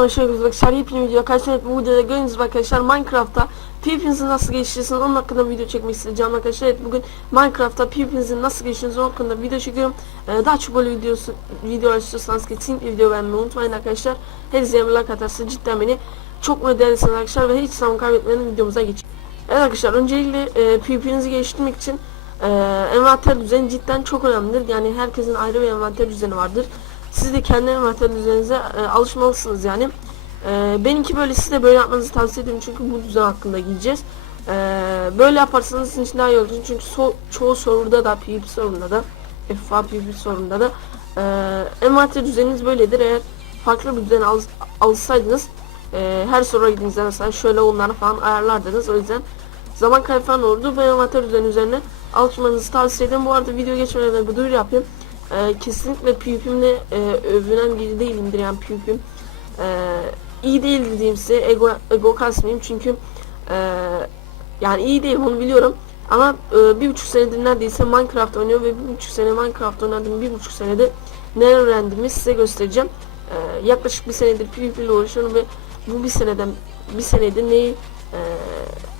hoş geldiniz arkadaşlar. Yepyeni video karşınızda bu videoda gibi arkadaşlar Minecraft'ta PvP'nizi nasıl geliştirirsiniz onun hakkında video çekmek isteyeceğim arkadaşlar. Evet bugün Minecraft'ta PvP'nizi nasıl geliştirirsiniz onun hakkında video çekiyorum. Ee, daha çok böyle videosu videolar istiyorsanız kesinlikle video beğenmeyi unutmayın arkadaşlar. Her izleyen like atarsa cidden beni çok mutlu edersiniz arkadaşlar ve hiç zaman kaybetmeden videomuza geçelim. Evet arkadaşlar öncelikle e, PvP'nizi geliştirmek için e, envanter düzeni cidden çok önemlidir. Yani herkesin ayrı bir envanter düzeni vardır. Siz de kendi envanter düzeninize e, alışmalısınız yani. E, benimki böyle siz de böyle yapmanızı tavsiye ederim çünkü bu düzen hakkında gideceğiz. E, böyle yaparsanız sizin için daha iyi olur çünkü so çoğu sorunda da PvP sorununda da FFA PvP sorununda da e, envanter düzeniniz böyledir. Eğer farklı bir düzen al alsaydınız e, her soruya gidince mesela şöyle onları falan ayarlardınız. O yüzden zaman kaybı falan olurdu. Ben envanter düzeni üzerine alışmanızı tavsiye ederim. Bu arada video geçmeden bir duyuru yapayım. Ee, kesinlikle PvP'imle e, övünen biri değilimdir. Yani PvP'im e, iyi değil dediğim size. Ego, ego kasmayayım çünkü e, yani iyi değilim onu biliyorum. Ama e, bir buçuk senedir neredeyse Minecraft oynuyorum ve bir buçuk sene Minecraft oynadım bir buçuk senede neler öğrendiğimi size göstereceğim. E, yaklaşık bir senedir PvP ile uğraşıyorum ve bu bir seneden bir senedir neyi e,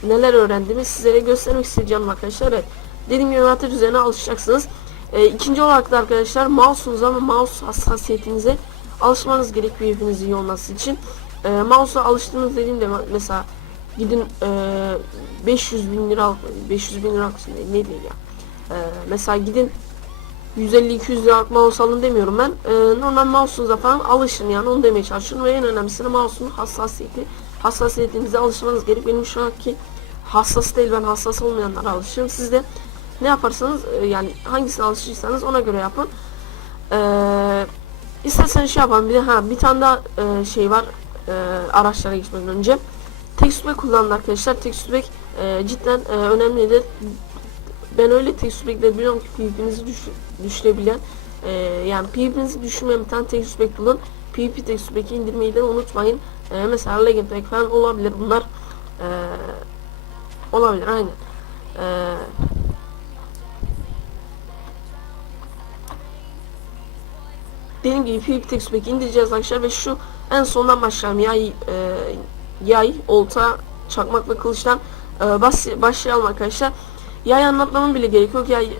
neler öğrendiğimi sizlere göstermek isteyeceğim arkadaşlar. Evet dediğim gibi üzerine alışacaksınız e, ikinci olarak da arkadaşlar mouse'unuz ama mouse hassasiyetinize alışmanız gerek PvP'niz iyi olması için. E, mouse'a alıştığınız dediğimde mesela gidin e, 500 bin lira 500 bin lira ne, değil ya. E, mesela gidin 150-200 lira mouse alın demiyorum ben. E, normal mouse'unuza falan alışın yani onu demeye çalışıyorum ve en önemlisi mouse'un hassasiyeti. Hassasiyetinize alışmanız gerek. Benim şu anki hassas değil ben hassas olmayanlara alışıyorum. Siz de ne yaparsanız e, yani hangisine alışırsanız ona göre yapın. Ee, isterseniz şey yapalım bir de ha bir tane daha e, şey var e, araçlara geçmeden önce. Tekstür kullanın arkadaşlar. Tekstür e, cidden e, önemlidir. Ben öyle tekstür biliyorum ki PvP'nizi düş, düşürebilen e, yani PvP'nizi düşürmeyen bir tane tekstür bulun. PvP tekstür indirmeyi de unutmayın. E, mesela Legend Pack falan olabilir bunlar. E, olabilir aynen. E, dediğim gibi PvP textpack indireceğiz arkadaşlar ve şu en sondan başlayalım. Yay e, yay olta çakmak ve kılıçtan e, bas, başlayalım arkadaşlar. Yay anlatmamın bile gerek yok. Yay e,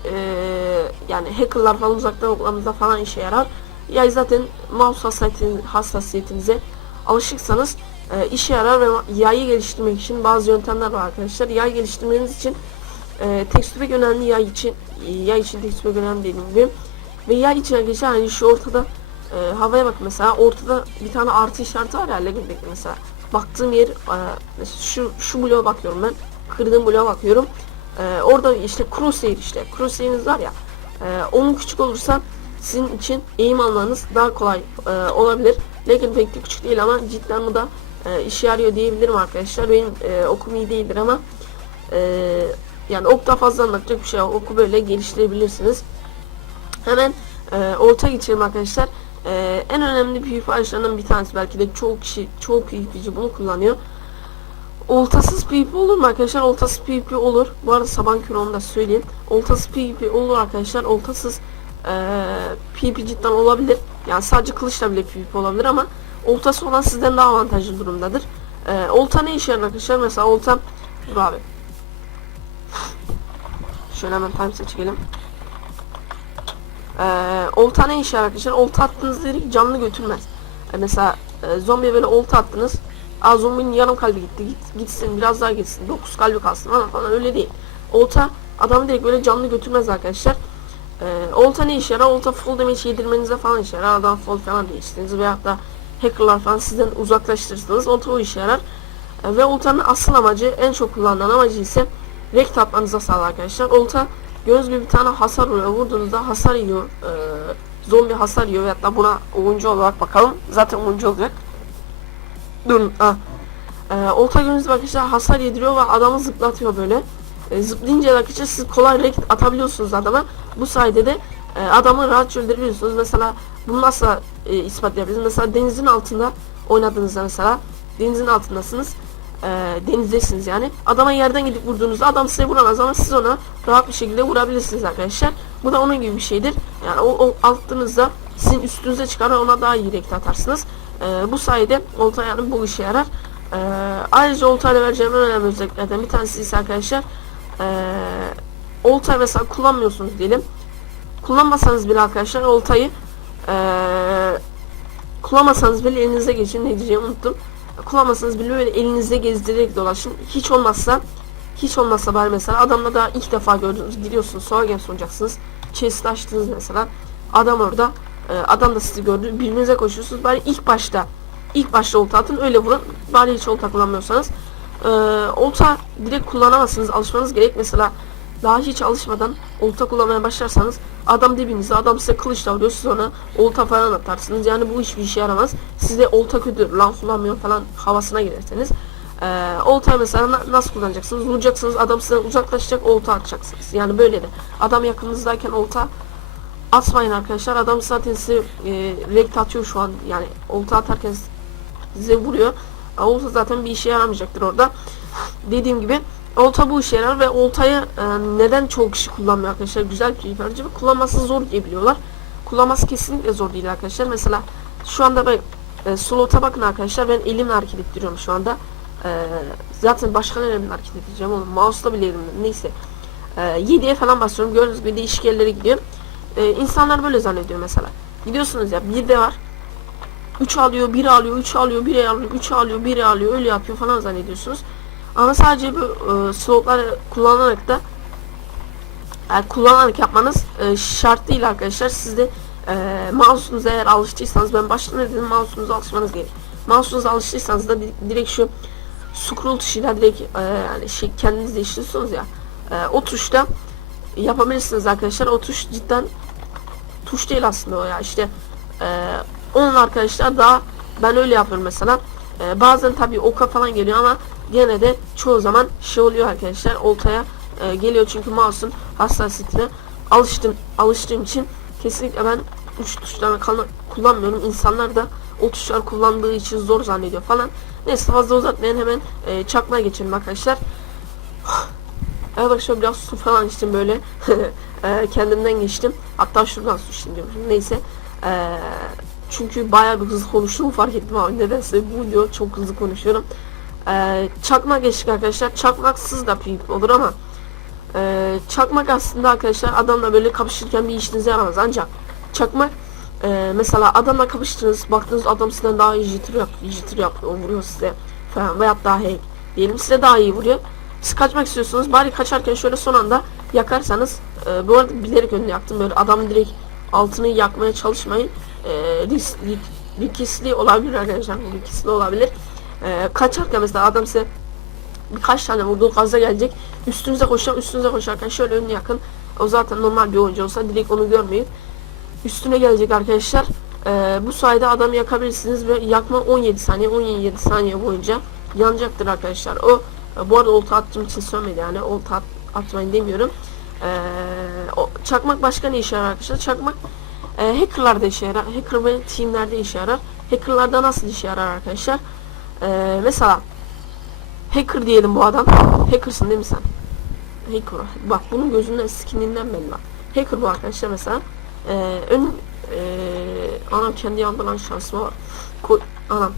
yani hackerlar falan uzaktan oklamızda falan işe yarar. Yay zaten mouse hassasiyetiniz, hassasiyetinize alışıksanız e, işe yarar ve yayı geliştirmek için bazı yöntemler var arkadaşlar. Yay geliştirmeniz için e, tekstürek önemli yay için yay için tekstürek önemli dediğim gibi. Ve yay için arkadaşlar hani şu ortada e, havaya bak mesela ortada bir tane artı işareti var ya Legend'deki mesela. Baktığım yer e, şu şu bloğa bakıyorum ben kırdığım bloğa bakıyorum. E, orada işte crosshair işte crosshair'iniz var ya e, onun küçük olursa sizin için eğim almanız daha kolay e, olabilir. Legend Bank'te küçük değil ama cidden bu da e, işe yarıyor diyebilirim arkadaşlar. Benim e, okum iyi değildir ama e, yani ok da fazla anlatacak bir şey yok. Oku böyle geliştirebilirsiniz. Hemen e, orta geçelim arkadaşlar. E, en önemli PvP araçlarından bir tanesi belki de çoğu kişi, çoğu PvP'ci bunu kullanıyor. Oltasız PvP olur mu arkadaşlar? Oltasız PvP olur. Bu arada sabah körü onu da söyleyeyim. Oltasız PvP olur arkadaşlar. Oltasız e, PvP cidden olabilir. Yani sadece kılıçla bile PvP olabilir ama oltası olan sizden daha avantajlı durumdadır. E, olta ne işe yarar arkadaşlar? Mesela olta dur abi. Şöyle hemen time çekelim. Ee, olta ne işe yarar arkadaşlar? Olta attığınız dedik canlı götürmez. Ee, mesela e, zombiye böyle olta attınız. Aa zombinin yarım kalbi gitti. Git, gitsin biraz daha gitsin. 9 kalbi kalsın falan falan öyle değil. Olta adamı direkt böyle canlı götürmez arkadaşlar. Ee, olta ne işe yarar? Olta full damage yedirmenize falan işe yarar. Adam full falan değiştiriniz veya da hackerlar falan sizden uzaklaştırırsınız. Olta o işe yarar. Ee, ve oltanın asıl amacı en çok kullanılan amacı ise rekt atmanıza sağlar arkadaşlar. Olta Göz gibi bir tane hasar vuruyor. Vurduğunuzda hasar yiyor. Ee, zombi hasar yiyor. Hatta buna oyuncu olarak bakalım. Zaten oyuncu olacak. Durun. Ah. Ee, olta gözünüzde arkadaşlar hasar yediriyor ve adamı zıplatıyor böyle. Ee, zıplayınca arkadaşlar siz kolay rekt atabiliyorsunuz adama. Bu sayede de e, adamı rahat öldürebiliyorsunuz. Mesela bunu nasıl e, ispatlayabiliriz? Mesela denizin altında oynadığınızda mesela denizin altındasınız e, denizdesiniz yani. Adama yerden gidip vurduğunuzda adam size vuramaz ama siz ona rahat bir şekilde vurabilirsiniz arkadaşlar. Bu da onun gibi bir şeydir. Yani o, o attığınızda sizin üstünüze çıkar ve ona daha iyi renk atarsınız. E, bu sayede olta bu işe yarar. E, ayrıca oltayla vereceğim önemli özelliklerden bir tanesi ise arkadaşlar e, oltayı mesela kullanmıyorsunuz diyelim. Kullanmasanız bile arkadaşlar oltayı e, kullanmasanız bile elinize geçin ne diyeceğimi unuttum. Kullanmasanız bile böyle elinizde gezdirerek dolaşın. Hiç olmazsa hiç olmazsa bari mesela adamla daha ilk defa gördünüz gidiyorsunuz sonra game sunacaksınız. Chest açtınız mesela. Adam orada e, adam da sizi gördü. Birbirinize koşuyorsunuz. Bari ilk başta ilk başta olta atın öyle vurun. Bari hiç olta kullanmıyorsanız. E, olta direkt kullanamazsınız. Alışmanız gerek. Mesela daha hiç alışmadan olta kullanmaya başlarsanız adam dibinizde adam size kılıçla vuruyor siz ona olta falan atarsınız. Yani bu hiçbir işe yaramaz. Size olta kötü lan kullanmıyor falan havasına girerseniz. Ee, olta mesela na- nasıl kullanacaksınız? Vuracaksınız adam size uzaklaşacak olta atacaksınız. Yani böyle de. Adam yakınınızdayken olta atmayın arkadaşlar. Adam zaten size e, rekt atıyor şu an. Yani olta atarken size vuruyor. Olta zaten bir işe yaramayacaktır orada. Dediğim gibi olta bu işe yarar ve oltayı e, neden çoğu kişi kullanmıyor arkadaşlar? Güzel bir bence ve kullanması zor diye biliyorlar. Kullanması kesinlikle zor değil arkadaşlar. Mesela şu anda ben e, slota bakın arkadaşlar. Ben elimle hareket ettiriyorum şu anda. E, zaten başka nelerle hareket edeceğim oğlum? Mouse'la bile elimle. Neyse. E, 7'ye falan basıyorum. Gördüğünüz gibi değişik yerlere gidiyor e, insanlar böyle zannediyor mesela. Gidiyorsunuz ya bir de var. 3 alıyor, 1 alıyor, 3 alıyor, 1 alıyor, 3 alıyor, 1 alıyor, öyle yapıyor falan zannediyorsunuz. Ama sadece bu e, slotları kullanarak da yani kullanarak yapmanız e, şart değil arkadaşlar. Siz de e, mouse'unuza eğer alıştıysanız ben başta ne dedim mouse'unuza alışmanız gerek. Mouse'unuza alıştıysanız da di- direkt şu scroll tuşuyla direkt e, yani şey kendiniz değiştiriyorsunuz ya. E, o tuşta yapabilirsiniz arkadaşlar. O tuş cidden tuş değil aslında o ya işte e, onun arkadaşlar daha ben öyle yapıyorum mesela e, bazen tabii oka falan geliyor ama gene de çoğu zaman şey oluyor arkadaşlar oltaya e, geliyor. Çünkü mouse'un hassasiyetine alıştım alıştığım için kesinlikle ben uç tuşlarını kal- kullanmıyorum. İnsanlar da o tuşlar kullandığı için zor zannediyor falan. Neyse fazla uzatmayın. Hemen e, çakmaya geçelim arkadaşlar. Arkadaşlar biraz su falan içtim böyle. Eee, kendimden geçtim. Hatta şuradan su içtim diyorum. Neyse Eee, çünkü bayağı bir hızlı konuştuğumu fark ettim abi. Nedense bu video çok hızlı konuşuyorum Eee çakmak geçtik arkadaşlar. Çakmaksız da PvP olur ama eee, çakmak aslında arkadaşlar adamla böyle kapışırken bir işinize yaramaz. Ancak çakmak eee, mesela adamla kapıştınız baktınız adam sizden daha iyi jitter yapıyor, jitter o vuruyor size falan veyahut daha hack diyelim size daha iyi vuruyor. Siz kaçmak istiyorsunuz bari kaçarken şöyle son anda yakarsanız e, bu arada bilerek önüne yaktım böyle adam direkt altını yakmaya çalışmayın. E, risk, riskli olabilir arkadaşlar riskli olabilir e, kaçarken mesela adam size birkaç tane vurduğu gaza gelecek üstünüze koşacak üstünüze koşarken şöyle önüne yakın o zaten normal bir oyuncu olsa direkt onu görmeyin üstüne gelecek arkadaşlar e, bu sayede adamı yakabilirsiniz ve yakma 17 saniye 17 saniye boyunca yanacaktır arkadaşlar o bu arada olta attığım için sönmedi yani olta at, atmayın demiyorum. Ee, o, çakmak başka ne işe yarar arkadaşlar? Çakmak e, hackerlarda işe yarar. Hacker ve teamlerde işe yarar. Hackerlarda nasıl işe yarar arkadaşlar? Ee, mesela hacker diyelim bu adam. Hackersın değil mi sen? Hacker. Bak bunun gözünden skininden belli bak. Hacker bu arkadaşlar mesela. Ee, ön ee, anam kendi yanımda lan şansıma var. Ko anam.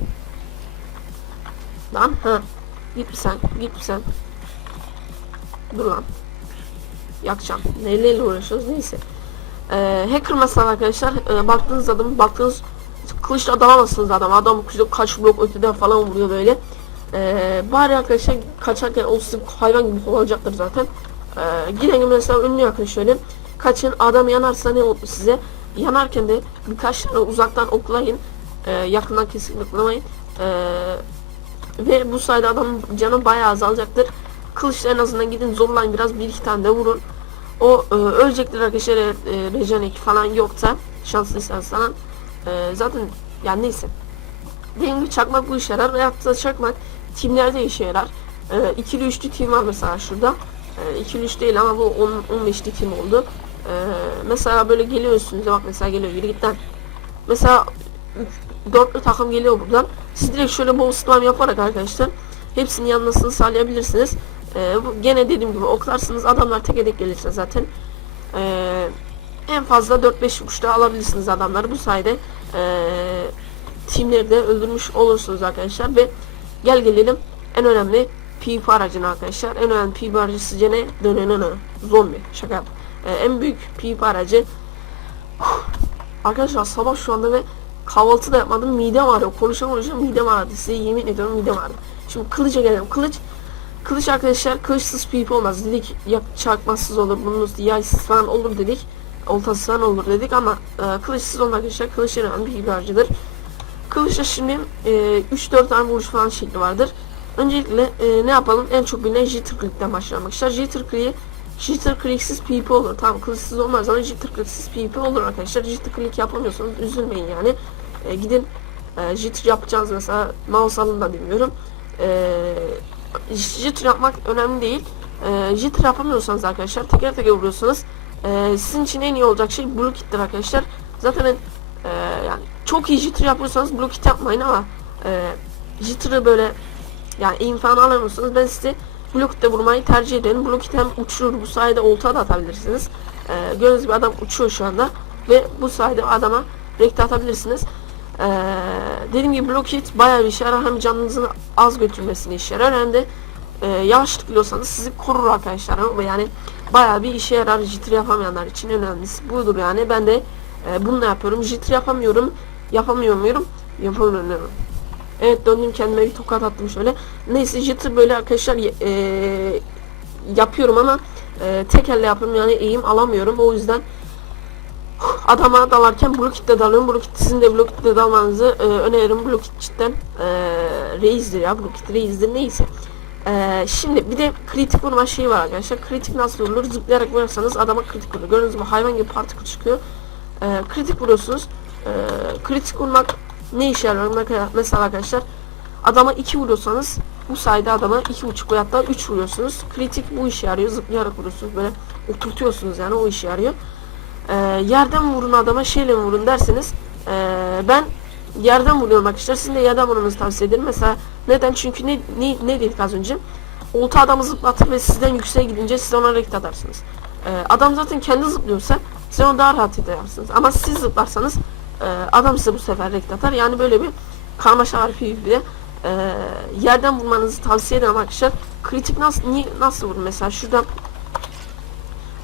Lan ha. Git bir sen, git bir sen. Dur lan. Yakacağım. Neyle uğraşıyoruz neyse. Ee, hacker mesela arkadaşlar e, baktığınız adam baktığınız kılıçla dalamazsınız adam. Adam kaç blok öteden falan vuruyor böyle. Ee, bari arkadaşlar kaçarken o sizi hayvan gibi kovalayacaktır zaten. Ee, gidin mesela önüne yakın şöyle. Kaçın adam yanarsa ne mutlu size. Yanarken de birkaç tane uzaktan oklayın. Ee, yakından kesinlikle oklamayın. Ee, ve bu sayede adamın canı bayağı azalacaktır. Kılıçla en azından gidin zorlayın biraz bir iki tane de vurun. O e, ölecektir arkadaşlar e, Regenek falan yoksa şanslıysanız falan. E, zaten yani neyse. Dediğim gibi çakmak bu işe yarar da çakmak timlerde işe yarar. E, ikili üçlü tim var mesela şurada. E, ikili üç değil ama bu 10 15'li tim oldu. E, mesela böyle geliyor üstünüze bak mesela geliyor yürü git lan. Mesela dörtlü takım geliyor buradan. Siz direkt şöyle bol spam yaparak arkadaşlar hepsinin yanmasını sağlayabilirsiniz. Ee, bu, gene dediğim gibi oklarsınız adamlar tek tek gelirse zaten ee, en fazla 4-5 vuruşta alabilirsiniz adamları. Bu sayede e, timleri de öldürmüş olursunuz arkadaşlar ve gel gelelim en önemli PvP aracına arkadaşlar. En önemli PvP aracı sizce ne? Dönönönö. Zombi. Şaka yap. E, en büyük PvP aracı Arkadaşlar sabah şu anda ve kahvaltı da yapmadım. Midem ağrıyor. Konuşa konuşa midem ağrıdı. Size yemin ediyorum midem ağrıdı. Şimdi kılıca gelelim. Kılıç Kılıç arkadaşlar kılıçsız PvP olmaz dedik. Ya çakmasız olur, bunun yaysız falan olur dedik. Oltasız falan olur dedik ama e, kılıçsız olmak arkadaşlar kılıç en önemli PvP aracıdır. Kılıçta şimdi e, 3-4 tane vuruş falan şekli vardır. Öncelikle e, ne yapalım? En çok bilinen jitter click'ten başlayalım arkadaşlar. Jitter click'i Jitter click'siz PvP olur. Tamam kılıçsız olmaz ama jitter click'siz PvP olur arkadaşlar. Jitter yapamıyorsanız üzülmeyin yani. E, gidin e, jitter yapacağınız mesela mouse alın da bilmiyorum. E, jitter yapmak önemli değil. E, jitter yapamıyorsanız arkadaşlar teker teker vuruyorsanız e, sizin için en iyi olacak şey blue kit'tir arkadaşlar. Zaten ben e, yani çok iyi jitter yapıyorsanız blue kit yapmayın ama e, jitter'ı böyle yani falan alamıyorsanız ben size blokte vurmayı tercih ederim. Blokit hem uçurur bu sayede olta da atabilirsiniz. Ee, gördüğünüz gibi adam uçuyor şu anda ve bu sayede adama rekte atabilirsiniz. Ee, dediğim gibi blokit bayağı bir işe yarar. Hem canınızın az götürmesini işe yarar hem de e, yavaş tıklıyorsanız sizi korur arkadaşlar. Ama Yani bayağı bir işe yarar jitter yapamayanlar için önemlisi budur yani. Ben de e, bunu yapıyorum. Jitter yapamıyorum. Yapamıyor muyum? Yapamıyorum. Evet döndüm kendime bir tokat attım şöyle. Neyse jitter böyle arkadaşlar e, yapıyorum ama e, tek elle yapıyorum yani eğim alamıyorum. O yüzden adama dalarken kitle dalıyorum. Kit sizin de kitle dalmanızı e, öneririm. Kit cidden e, reisdir ya. Blue kit reisdir neyse. E, şimdi bir de kritik vurma şeyi var arkadaşlar. Kritik nasıl vurulur? Zıplayarak vurursanız adama kritik vurur. Gördüğünüz gibi hayvan gibi particle çıkıyor. E, kritik vuruyorsunuz. E, kritik vurmak ne işe yarıyor? Mesela- arkadaşlar adama 2 vuruyorsanız bu sayede adama 2.5 veya hatta 3 vuruyorsunuz. Kritik bu işe yarıyor. Zıplayarak vuruyorsunuz. Böyle oturtuyorsunuz yani o işe yarıyor. Ee, yerden vurun adama şeyle vurun derseniz ee, ben yerden vuruyorum arkadaşlar. Sizin de yerden vurmanızı tavsiye ederim. Mesela neden? Çünkü ne, ne, ne dedik az önce? Olta adamı zıplatır ve sizden yükseğe gidince siz ona rekt atarsınız. Ee, adam zaten kendi zıplıyorsa siz onu daha rahat edersiniz. Ama siz zıplarsanız ee, adam size bu sefer rekt atar. Yani böyle bir karmaşa var PvP'de. Ee, yerden vurmanızı tavsiye ederim arkadaşlar. Kritik nasıl niye, nasıl vurun mesela şuradan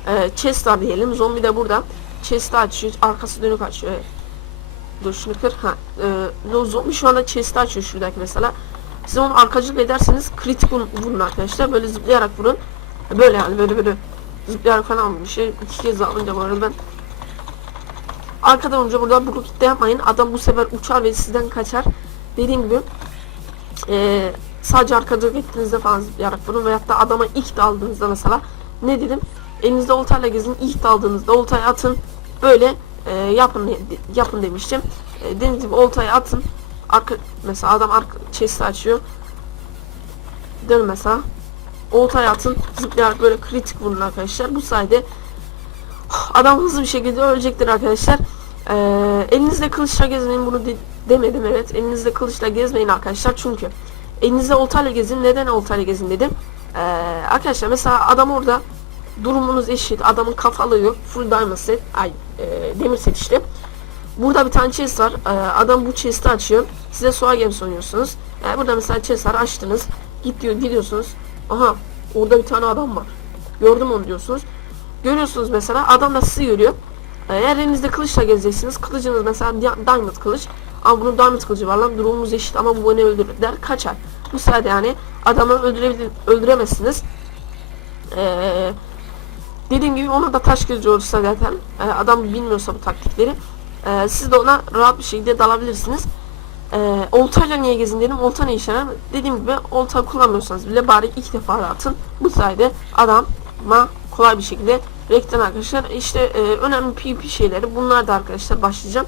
e, chest var diyelim. Zombi de burada. Chest'i açıyor. Arkası dönük açıyor. Evet. Dur şunu kır. Ha. E, zombi şu anda chest'i açıyor şuradaki mesela. Siz onu arkacılık ederseniz kritik vurun, arkadaşlar. Böyle zıplayarak vurun. Böyle yani böyle böyle zıplayarak falan bir şey. İki kez alınca bu arada ben Arkadan önce burada bu kitle yapmayın. Adam bu sefer uçar ve sizden kaçar. Dediğim gibi e, sadece arkada gittiğinizde falan zıplayarak vurun veyahut da adama ilk aldığınızda mesela ne dedim? Elinizde oltayla gezin. ilk aldığınızda oltayı atın. Böyle e, yapın yapın demiştim. E, dediğim gibi oltayı atın. Arka, mesela adam arka chest'i açıyor. Dön mesela. Oltayı atın. Zıplayarak böyle kritik vurun arkadaşlar. Bu sayede adam hızlı bir şekilde ölecektir arkadaşlar. Ee, elinizde kılıçla gezmeyin bunu de- demedim evet. Elinizde kılıçla gezmeyin arkadaşlar çünkü elinizde oltayla gezin. Neden oltayla gezin dedim. Ee, arkadaşlar mesela adam orada durumunuz eşit. Adamın kafalığı. Full diamond set. Ay e, demir set işte. Burada bir tane chest var. Ee, adam bu chest'i açıyor. Size soğa gemisi oynuyorsunuz. Ee, burada mesela chest var açtınız. Gidiyor, gidiyorsunuz. Aha orada bir tane adam var. Gördüm onu diyorsunuz. Görüyorsunuz mesela adam da sizi görüyor. Eğer elinizde kılıçla gezeceksiniz. Kılıcınız mesela dia- diamond kılıç. Ama bunun diamond kılıcı var lan durumumuz eşit ama bu beni öldürür der kaçar. Bu sayede yani adamı öldürebilir, öldüremezsiniz. Ee, dediğim gibi ona da taş kılıcı olursa zaten e, adam bilmiyorsa bu taktikleri e, siz de ona rahat bir şekilde dalabilirsiniz. E, oltayla niye gezin dedim. Olta ne işe yarar? Dediğim gibi olta kullanmıyorsanız bile bari iki defa atın. Bu sayede adama kolay bir şekilde rekten arkadaşlar. İşte e, önemli PvP şeyleri bunlar da arkadaşlar başlayacağım.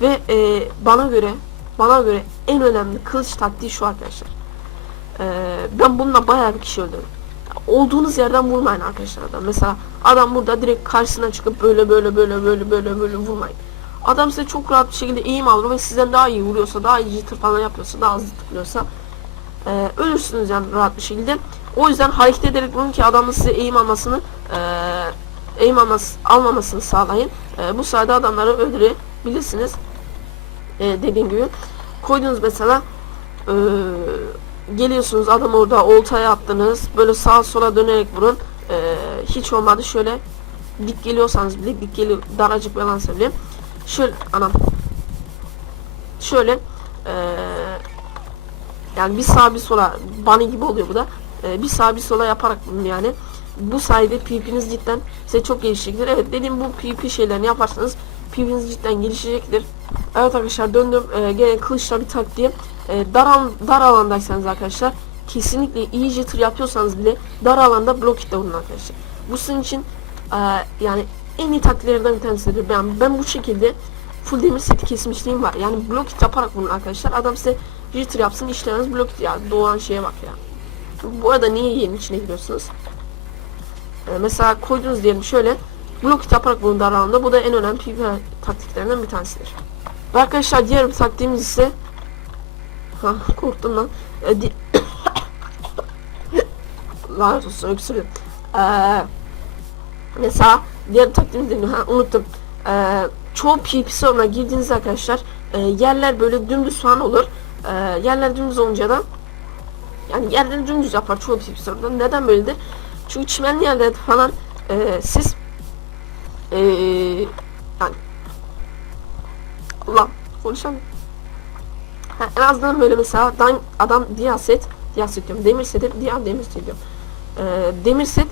Ve e, bana göre bana göre en önemli kılıç taktiği şu arkadaşlar. E, ben bununla bayağı bir kişi öldürdüm. Olduğunuz yerden vurmayın arkadaşlar adam. Mesela adam burada direkt karşısına çıkıp böyle böyle böyle böyle böyle böyle vurmayın. Adam size çok rahat bir şekilde eğim alır ve sizden daha iyi vuruyorsa, daha iyi jitter falan yapıyorsa, daha hızlı tıklıyorsa e, ölürsünüz yani rahat bir şekilde. O yüzden hareket ederek vurun ki adamın size eğim almasını e, aim alması, almamasını sağlayın. E, bu sayede adamları öldürebilirsiniz. E, dediğim gibi koydunuz mesela e, geliyorsunuz adam orada oltaya attınız böyle sağa sola dönerek vurun E, hiç olmadı şöyle dik geliyorsanız bile dik geliyor daracık bir alansa bile şöyle anam şöyle e, yani bir sağa bir sola bunny gibi oluyor bu da E, bir sağa bir sola yaparak yani bu sayede PvP'niz cidden size çok gelişecektir. Evet dediğim bu PvP şeylerini yaparsanız PvP'niz cidden gelişecektir. Evet arkadaşlar döndüm ee, gene kılıçla bir taktiğim. Ee, dar, alan, dar alandaysanız arkadaşlar kesinlikle iyice tır yapıyorsanız bile dar alanda blok vurun arkadaşlar. Bu sizin için e, yani en iyi taktiklerden bir tanesidir. Ben, ben bu şekilde full demir seti kesmişliğim var. Yani blok hit yaparak vurun arkadaşlar. Adam size jitter yapsın işleriniz blok hit ya doğan şeye bak ya. Bu arada niye yerin içine giriyorsunuz? Ee, mesela koydunuz diyelim şöyle blok hit yaparak vurun dar alanda. Bu da en önemli PvP taktiklerinden bir tanesidir. Ve arkadaşlar diğer bir taktiğimiz ise ha korktum lan. E, di Lanet olsun öksürüyorum. Ee, mesela diğer dedim ha unuttum. Ee, çoğu PvP soruna girdiğinizde arkadaşlar e, yerler böyle dümdüz falan olur. Ee, yerler dümdüz olunca da yani yerleri dümdüz yapar çoğu PvP sorunda. Neden böyledir? Çünkü çimenli yerlerde falan e, siz e, yani Allah konuşamıyorum. Ha, en azından böyle mesela dan, adam diyaset diyaset diyorum demir set diğer demir set diyorum. Ee, demir set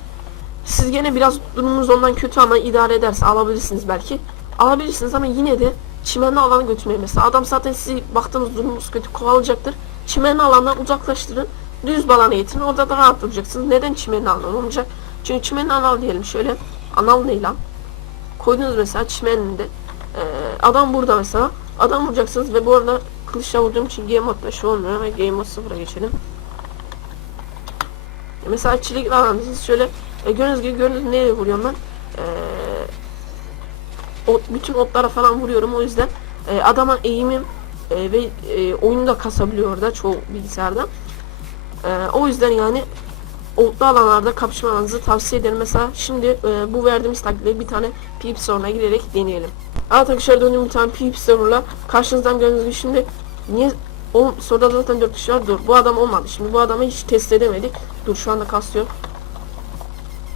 siz gene biraz durumunuz ondan kötü ama idare ederse alabilirsiniz belki. Alabilirsiniz ama yine de çimenli alana götürmeyin mesela. Adam zaten sizi baktığınız durumunuz kötü kovalayacaktır. Çimenli alandan uzaklaştırın. Düz bir alana getirin. Orada da rahat duracaksınız. Neden çimenli alan olmayacak? Çünkü çimenli alan diyelim şöyle. Anal ne lan? Koydunuz mesela çimeninde. Ee, adam burada mesela. Adam vuracaksınız ve bu arada kılıçla vurduğum için game modda şu olmuyor ve game mod 0'a geçelim. Mesela çilik alandasınız şöyle e, gördüğünüz gibi gördüğünüz nereye vuruyorum ben? E, ot, bütün otlara falan vuruyorum o yüzden e, adama eğimim e, ve e, oyunu da kasabiliyor orada çoğu bilgisayarda. E, o yüzden yani otlu alanlarda kapışmanızı tavsiye ederim. Mesela şimdi e, bu verdiğimiz taktikleri bir tane PvP soruna girerek deneyelim. Evet arkadaşlar döndüm bir tane PvP soruyla karşınızdan gördüğünüz gibi şimdi niye o soruda zaten 4 kişi var dur bu adam olmadı şimdi bu adamı hiç test edemedik dur şu anda kasıyor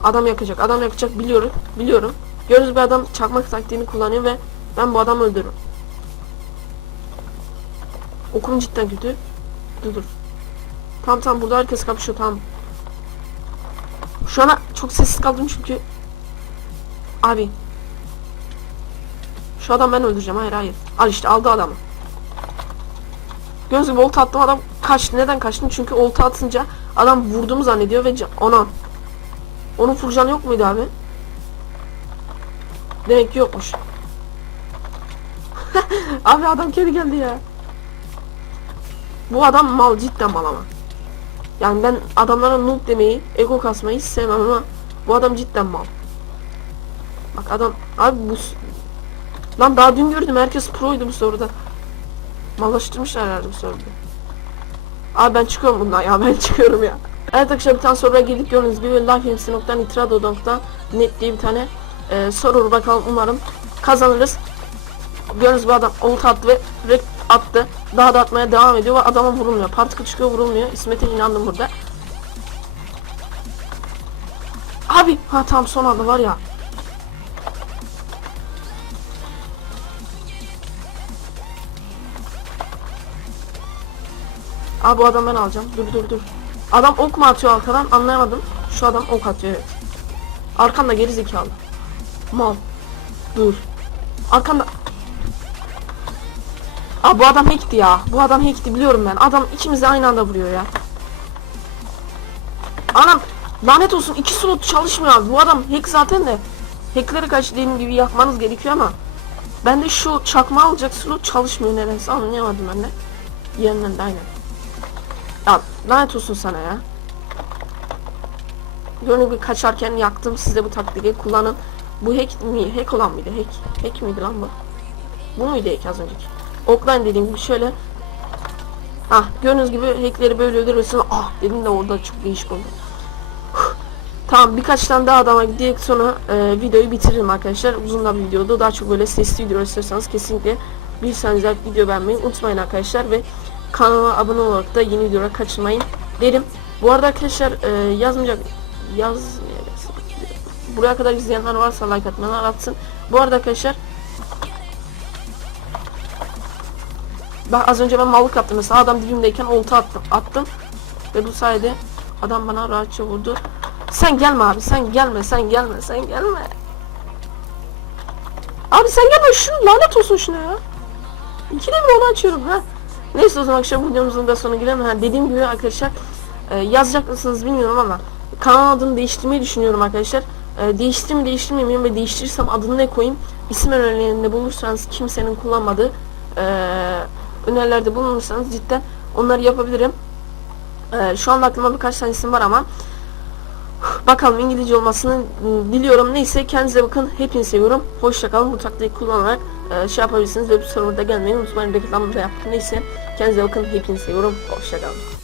adam yakacak adam yakacak. Biliyorum biliyorum. Gördüğünüz bir adam çakmak taktiğini kullanıyor ve ben bu adamı öldürürüm. Okum cidden kötü. Dur dur. Tamam tamam. Burada herkes kapışıyor. Tamam. Şu ana çok sessiz kaldım çünkü abi. Şu adam ben öldüreceğim. Hayır hayır. Al işte aldı adamı. Gördüğünüz gibi attım. Adam kaçtı. Neden kaçtı? Çünkü olta atınca adam vurduğumu zannediyor ve ona. Onun full canı yok muydu abi? Demek yokmuş. abi adam kedi geldi ya. Bu adam mal cidden mal ama. Yani ben adamlara noob demeyi, ego kasmayı sevmem ama bu adam cidden mal. Bak adam abi bu Lan daha dün gördüm herkes proydu bu soruda. Mallaştırmışlar herhalde bu soruda. Abi ben çıkıyorum bundan ya ben çıkıyorum ya. Evet arkadaşlar bir tane soruya girdik gördüğünüz gibi lifeinsi.nitrado.net diye bir tane e, soru bakalım umarım kazanırız. Gördüğünüz gibi adam olta attı ve direkt attı. Daha da atmaya devam ediyor ve adama vurulmuyor. Particle çıkıyor vurulmuyor. İsmet'e inandım burada. Abi ha tam son anda var ya. Abi bu adam ben alacağım. Dur dur dur. Adam ok mu atıyor arkadan anlayamadım. Şu adam ok atıyor evet. Arkanda geri zekalı. Mal. Dur. Arkanda. Abi bu adam hackti ya. Bu adam hackti biliyorum ben. Adam ikimiz de aynı anda vuruyor ya. Anam lanet olsun iki slot çalışmıyor abi. Bu adam hack zaten de. Hackleri kaç dediğim gibi yapmanız gerekiyor ama ben de şu çakma alacak slot çalışmıyor nedense anlayamadım ben de. Yeniden de aynen. Ya lanet olsun sana ya. Gördüğünüz gibi kaçarken yaktım size bu taktiği kullanın. Bu hack mi? Hack olan mıydı? Hack. Hack miydi lan bu? Bu muydu hack az önceki? Oklan dediğim gibi şöyle. Ah gördüğünüz gibi hackleri böyle öldürürsün. Ah dedim de orada çok değişik oldu. Tamam birkaç tane daha adama gidecek sonra e, videoyu bitiririm arkadaşlar. Uzun da bir videodu. Daha çok böyle sesli video istiyorsanız kesinlikle bir saniye video beğenmeyi unutmayın arkadaşlar ve kanala abone olarak da yeni videoları kaçırmayın derim. Bu arada arkadaşlar e, yazmayacak yaz buraya kadar izleyenler varsa like atmalar atsın. Bu arada arkadaşlar Bak az önce ben mallık yaptım mesela adam dibimdeyken olta attım, attım ve bu sayede adam bana rahatça vurdu. Sen gelme abi sen gelme sen gelme sen gelme. Abi sen gelme şunu lanet olsun şuna ya. İkide bir onu açıyorum ha. Neyse o zaman akşam videomuzun da sonuna gelelim. Ha, dediğim gibi arkadaşlar e, yazacak mısınız bilmiyorum ama kanal adını değiştirmeyi düşünüyorum arkadaşlar. E, değiştireyim mi değiştirmeyeyim ve değiştirirsem adını ne koyayım? İsim önerilerinde bulursanız kimsenin kullanmadığı e, önerilerde bulunursanız cidden onları yapabilirim. E, şu anda aklıma birkaç tane isim var ama Bakalım İngilizce olmasını diliyorum. Neyse kendinize bakın. Hepinizi seviyorum. Hoşçakalın. Bu taktiği kullanarak şey yapabilirsiniz. Web serverda gelmeyi unutmayın. Reklamını da yaptım. Neyse kendinize bakın. Hepinizi seviyorum. Hoşçakalın.